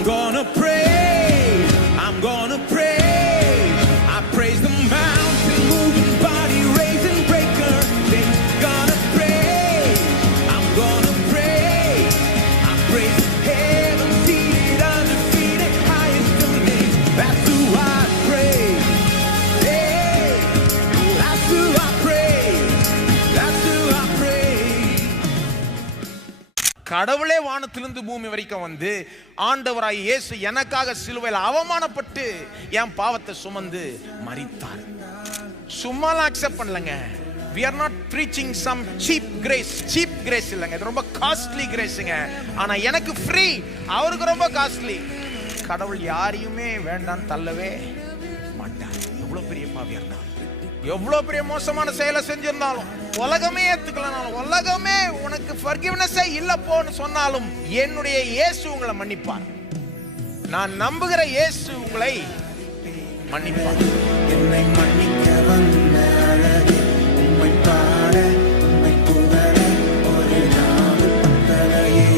I'm gonna pray, I'm gonna pray. I praise the mountain moving, body raising breaker. Gonna pray, I'm gonna pray. I praise heaven seated, undefeated, highest domain. That's who I pray. Hey, that's who I pray. That's who I pray. கடவுளே வானத்திலிருந்து பூமி வரைக்கும் வந்து ஆண்டவராய் இயேசு எனக்காக சிலுவையில் அவமானப்பட்டு என் பாவத்தை சுமந்து மரித்தார். சும்மாலாம் அக்செப்ட் பண்ணலங்க. We are not preaching some cheap grace. cheap grace இல்லைங்க, இது ரொம்ப காஸ்ட்லி கிரேஸுங்க. ஆனா எனக்கு ஃப்ரீ, அவருக்கு ரொம்ப காஸ்ட்லி. கடவுள் யாரையுமே வேண்டான்னு தள்ளவே மாட்டார். எவ்வளவு பெரிய பாவியா இருந்தாலும், எவ்வளவு பெரிய மோசமான செயலை செஞ்சிருந்தாலும், உலகமே ஏத்துக்கலனாலும், உலகமே உனக்கு ஃபர்கிவ்னஸே இல்ல போன்னு சொன்னாலும், என்னுடைய இயேசு உங்களை மன்னிப்பார். நான் நம்புகிற இயேசு உங்களை மன்னிப்பார். என்னை மன்னிக்க வந்த அழகு, உம்மை பாட உம்மை புகழ ஒரு நாள் பத்தலையே.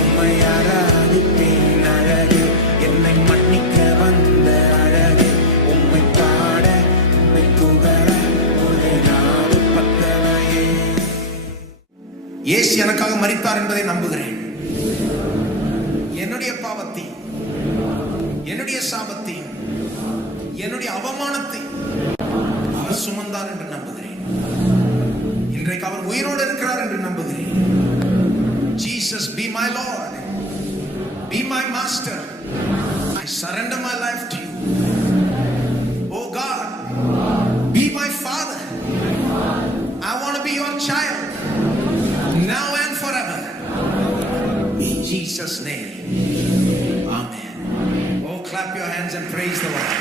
உம்மை ஆராதிப்பேன் அழகு, என்னை மன்னிக்க வந்த அழகு, உம்மை பாட உம்மை புகழ ஒரு நாள் பத்தலையே. இயேசு எனக்காக மரித்தார் என்பதை நம்புகிறேன். என்னுடைய பாவத்தை, என்னுடைய சாபத்தை, என்னுடைய அவமானத்தை அவர் சுமந்தார் என்று நம்புகிறேன். இன்றைக்கு அவர் உயிரோடு இருக்கிறார் என்று நம்புகிறேன். Jesus, be my Lord, be my master. I surrender my life to you. Oh God, be my father. I want to be your child now and forever. In Jesus' name, amen. Oh, clap your hands and praise the Lord.